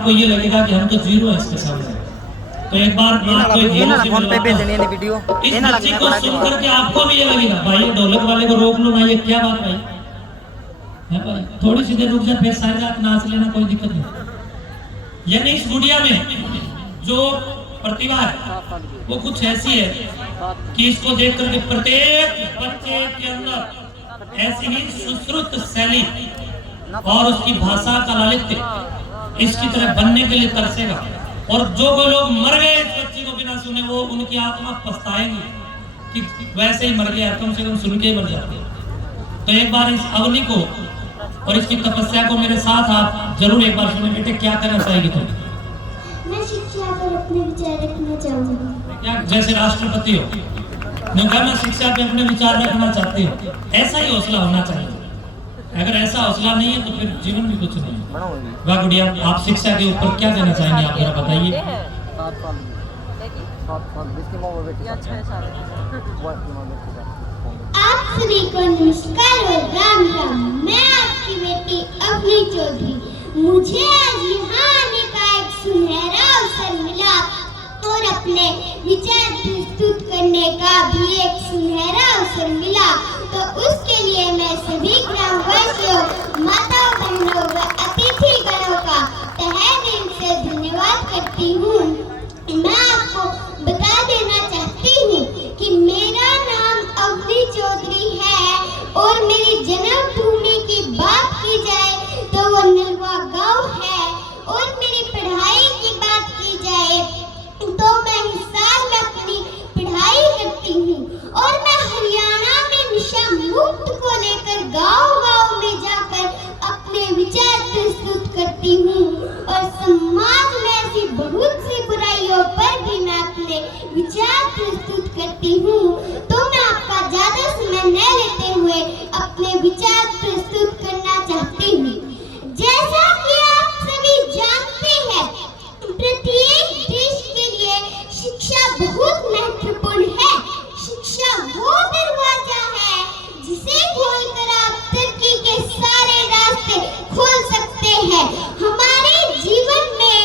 आपको ये लगेगा कि हम तो जीरो है इसके सामने। तो एक बार आपको इस बच्ची को सुन करके आपको भी ये लगेगा भाई ये ढोलक वाले को रोक लो ना, ये क्या बात भाई है भाई, थोड़ी सी देर रुक जा, फिर सारी रात नाच लेना, कोई दिक्कत नहीं। यानी इस गुड़िया में जो प्रतिभा है वो कुछ ऐसी है कि इसको देख करके प्रत्येक बच्चे के अंदर ऐसी ही सुश्रुत शैली और उसकी भाषा का लालित्य इसकी तरह बनने के लिए तरसेगा। और जो कोई लोग मर गए इस बच्ची को बिना सुने, वो उनकी आत्मा पछताएंगी कि वैसे ही मर गया, कम से कम सुन के ही मर जाते। तो एक बार इस अवनी को और इसकी तपस्या को मेरे साथ आप जरूर एक बार सुने। बेटे क्या करना चाहेगी तुम? मैं शिक्षा पर अपने विचार रखना चाहूंगी। क्या जैसे राष्ट्रपति हो, मैं शिक्षा पे अपने विचार रखना चाहती हूँ, ऐसा ही हौसला होना चाहिए। अगर ऐसा हौसला नहीं है तो फिर जीवन में कुछ नहीं। वाह गुड़िया, आप शिक्षा के ऊपर क्या कहना चाहेंगे, आप जरा बताइए। आप सभी को नमस्कार और राम राम। मैं आपकी बेटी अवनी चौधरी। मुझे आज यहाँ आने का एक सुनहरा अवसर मिला और अपने विचार प्रस्तुत करने का भी एक सुनहरा अवसर मिला। तो उसके लिए मैं सभी ग्रामवासियों, माताओं, बहनों व अतिथि गणों का तहे दिल से धन्यवाद करती हूँ। मैं आपको बता देना चाहती हूँ कि मेरा नाम अवनी चौधरी है और मेरी जन्मभूमि की बात की जाए तो वो नलवा गांव है। और मेरी पढ़ाई की बात की जाए तो मैं हिसार में अपनी पढ़ाई करती हूँ और मैं हरियाणा में नशा मुक्त को लेकर गांव-गांव में जाकर अपने विचार प्रस्तुत करती हूँ और समाज में ऐसी बहुत सी बुराइयों पर भी मैं अपने विचार प्रस्तुत करती हूँ। तो मैं आपका ज्यादा समय न लेते हुए अपने विचार प्रस्तुत करना चाहती हूँ। जैसा कि आप सभी जानते हैं, प्रत्येक देश के लिए शिक्षा बहुत महत्वपूर्ण है। शिक्षा वो दरवाजा है जिसे खोलकर आप तरक्की के सारे रास्ते खोल सकते हैं। हमारे जीवन में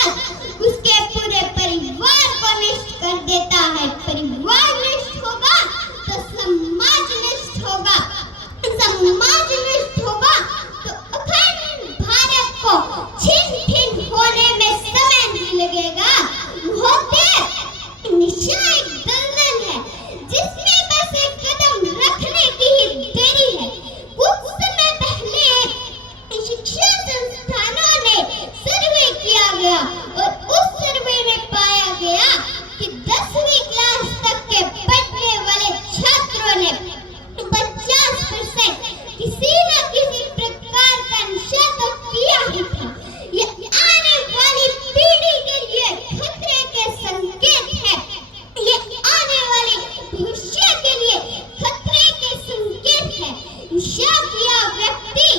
साथ उसके पूरे परिवार को नष्ट कर देता है। परिवार नष्ट होगा तो समाज नष्ट होगा, समाज नष्ट होगा तो अखंड भारत को छिन-भिन होने में समय नहीं लगेगा। होते निशा एक दलदल है जिसमें बस एक कदम रखने की ही देरी है। कुछ समय पहले शिक्षा संस्थानों ने सर्वे किया गया और उस सर्वे में पाया गया कि 10वीं क्लास तक के पढ़ने वाले छात्रों ने 50% किसी न किसी प्रकार का नशा तो किया ही था। ये आने वाली पीढ़ी के लिए खतरे के संकेत है। ये आने वाले भविष्य के लिए खतरे के संकेत है। नशा किया व्यक्ति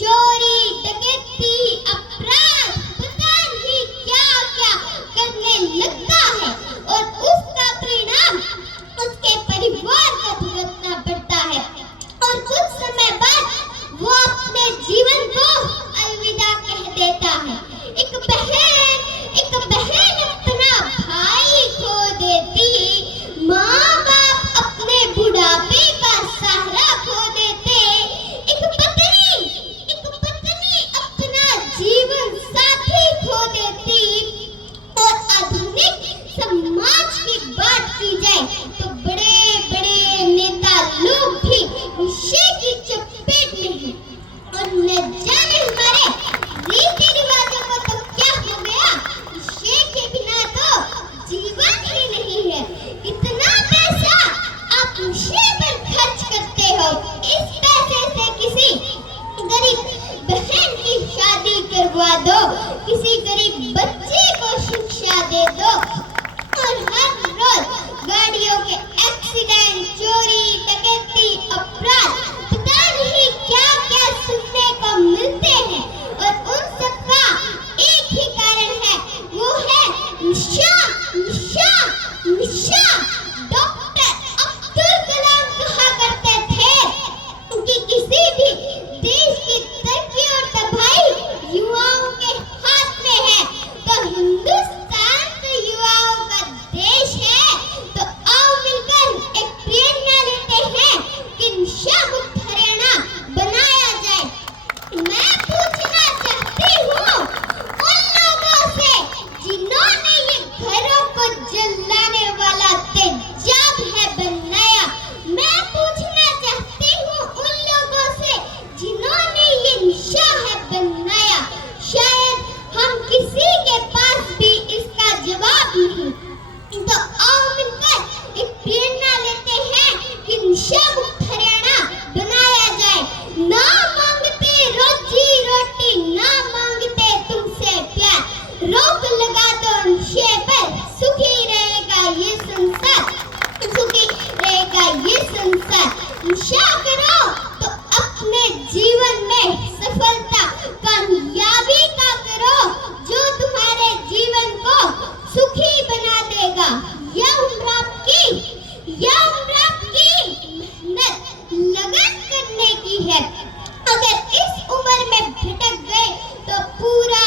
चोरी, डकैती, अपराध, पता नहीं क्या-क्या करने लगता है और उसका परिणाम उसके परिवार को भुगतना पड़ता है और कुछ समय बाद वो अपने जीवन को अलविदा कह देता है। एक बहन अपना भाई खो देती, माँ-बाप अपने बुढ़ापे का सहारा खो देते, एक पत्नी अपना जीवन साथी खो देती और आधुनिक समाज की बात की जाए तो बड़े-बड़े नेता लोग भी नशे की चपेट में हैं और न जाने हमारे रीति रिवाजों को तो क्या हो गया। नशे के बिना तो जीवन ही नहीं है। इतना पैसा आप नशे पर खर्च करते हो, इस पैसे से किसी गरीब बहन की शादी करवा दो, किसी गरीब बच्चे को शिक्षा दे दो और हर रोज गाड़ियों के एक्सीडेंट, चोरी, डकैती, अपराध, पता नहीं क्या-क्या सुनने को मिलते हैं और उन सबका एक ही कारण है, वो है नशा, नशा, नशा। डॉक्टर अब्दुल कलाम कहा करते थे कि किसी भी देश की तरक्की और तबाही युवाओं के हाथ में है, तो हिंदुस्तान तो युवाओं का देश है। तो आओ मिलकर एक प्रेरणा लेते हैं कि नशा मुक्त हरियाणा बनाया जाए। मैं पूछना चाहती हूँ उन लोगों से जिन्होंने ये घरों को जलाने वाला तेजाब है बनाया। मैं पूछना चाहती हूँ उन लोगों से जिन्होंने ये नशा है बनाया। शायद हम किसी के पास भी इसका जवाब नहीं। तो आओ मिलकर एक प्रेरणा लेते हैं कि नशा मुक्त हरियाणा बनाया जाए। ना मांगते रोजी रोटी, ना मांगते तुमसे प्यार, रोक लगा दो नशे पर, सुखी रहेगा ये संसार, सुखी रहेगा ये संसार। नशा करो तो अपने जीवन में सफलता, कामयाबी का करो जो तुम्हारे जीवन को सुखी बना देगा। यह उम्र आपकी मेहनत, लगन करने की है। अगर इस उम्र में भटक गए तो पूरा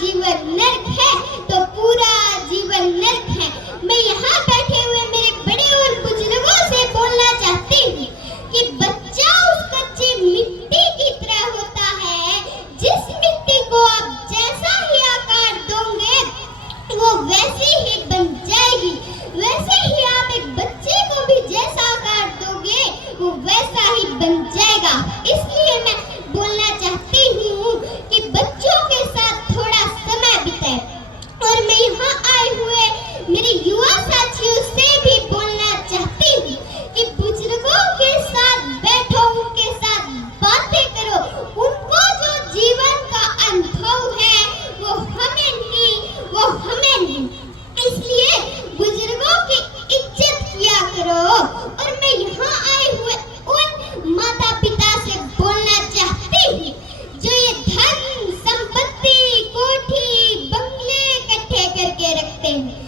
जीवन नर्क है, तो पूरा जीवन नर्क है। मैं यहाँ बैठे हुए मेरे बड़े और बुजुर्गों से बोलना चाहती हूँ कि बच्चा उस कच्ची मिट्टी की तरह होता है, जिस मिट्टी को आप जैसा ही आकार दोगे वो वैसी ही बन जाएगी। वैसे ही आप एक बच्चे को भी जैसा आकार दोगे वो वैसा ही बन जाएगा। इसलिए मैं बोलना चाहती हूँ कि बच्चों के साथ थोड़ा समय बिताएं। और मैं यहाँ आए हुए मेरे युवा साथियों से भी बोलना चाहती हूँ कि बुजुर्गों के साथ बैठो, उनके साथ बातें करो। उनको जो जीवन का अनुभव है वो हमें नहीं। इसलिए बुजुर्गों की इज्जत किया करो। और मैं यहाँ आए हुए उन माता पिता से बोलना चाहती हूँ जो ये धन संपत्ति, कोठी, बंगले इकट्ठे करके रखते हैं।